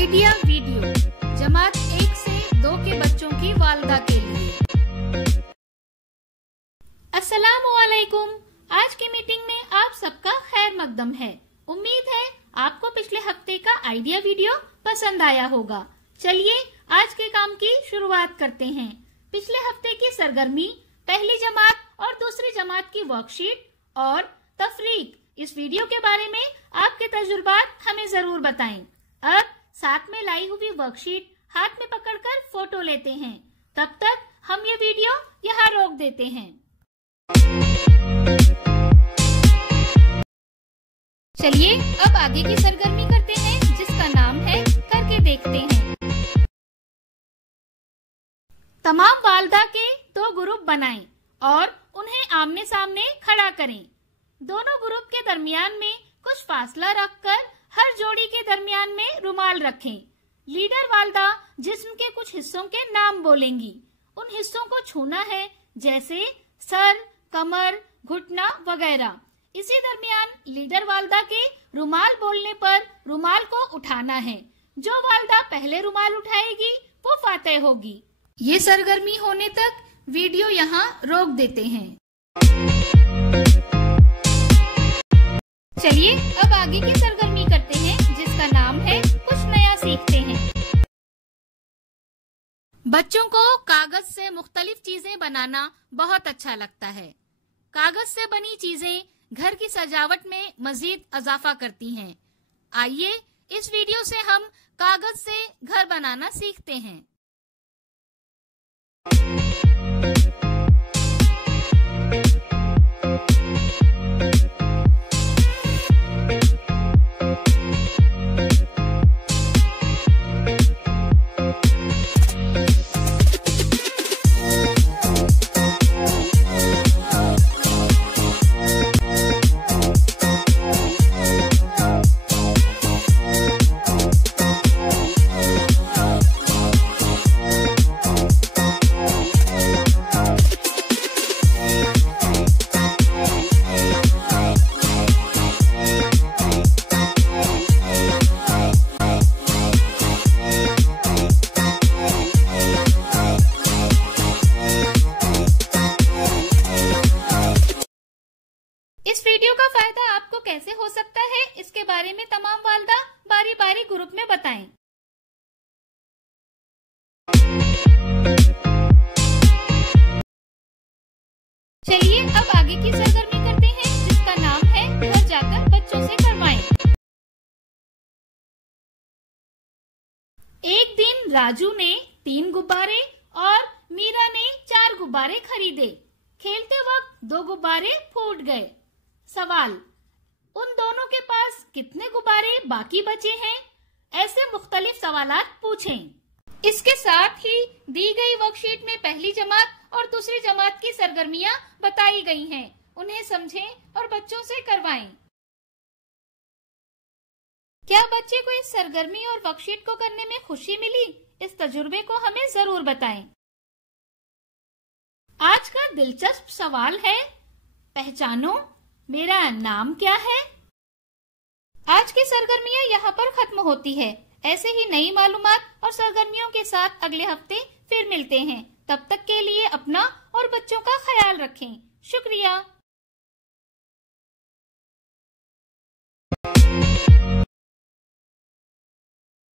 Idea video जमात 1 से 2 के बच्चों की वालदा के लिए। अस्सलामु अलैकुम। आज की मीटिंग में आप सबका खैर मकदम है। उम्मीद है आपको पिछले हफ्ते का आइडिया वीडियो पसंद आया होगा। चलिए आज के काम की शुरुआत करते हैं। पिछले हफ्ते की सरगर्मी, पहली जमात और दूसरी जमात की वर्कशीट और तफरीक, इस वीडियो के बारे में आपके तजुर्बात हमें जरूर बताएं। अब साथ में लाई हुई वर्कशीट हाथ में पकड़कर फोटो लेते हैं। तब तक हम ये वीडियो यहाँ रोक देते हैं। चलिए अब आगे की सरगर्मी करते हैं, जिसका नाम है करके देखते हैं। तमाम वालदा के 2 ग्रुप बनाएं और उन्हें आमने सामने खड़ा करें। दोनों ग्रुप के दरमियान में कुछ फासला रखकर हर जोड़ी के दरमियान में रुमाल रखें। लीडर वालदा जिस्म के कुछ हिस्सों के नाम बोलेंगी। उन हिस्सों को छूना है, जैसे सर, कमर, घुटना वगैरह। इसी दरमियान लीडर वालदा के रुमाल बोलने पर रुमाल को उठाना है। जो वालदा पहले रुमाल उठाएगी वो फातेह होगी। ये सरगर्मी होने तक वीडियो यहाँ रोक देते हैं। चलिए अब आगे की सरगर्मी करते हैं, जिसका नाम है कुछ नया सीखते हैं। बच्चों को कागज से मुख्तलिफ चीजें बनाना बहुत अच्छा लगता है। कागज से बनी चीजें घर की सजावट में मजीद इजाफा करती हैं। आइए इस वीडियो से हम कागज से घर बनाना सीखते हैं। इस वीडियो का फायदा आपको कैसे हो सकता है, इसके बारे में तमाम वालदा बारी बारी ग्रुप में बताएं। चलिए अब आगे की सरगर्मी करते हैं, जिसका नाम है घर जाकर बच्चों से करवाएं। एक दिन राजू ने 3 गुब्बारे और मीरा ने 4 गुब्बारे खरीदे। खेलते वक्त 2 गुब्बारे फूट गए। सवाल, उन दोनों के पास कितने गुब्बारे बाकी बचे हैं? ऐसे मुख्तलिफ सवालात पूछें। इसके साथ ही दी गई वर्कशीट में पहली जमात और दूसरी जमात की सरगर्मियां बताई गई हैं। उन्हें समझें और बच्चों से करवाएं। क्या बच्चे को इस सरगर्मी और वर्कशीट को करने में खुशी मिली? इस तजुर्बे को हमें जरूर बताएं। आज का दिलचस्प सवाल है, पहचानो मेरा नाम क्या है? आज की सरगर्मियां यहाँ पर खत्म होती है। ऐसे ही नई मालूमात और सरगर्मियों के साथ अगले हफ्ते फिर मिलते हैं। तब तक के लिए अपना और बच्चों का ख्याल रखें। शुक्रिया।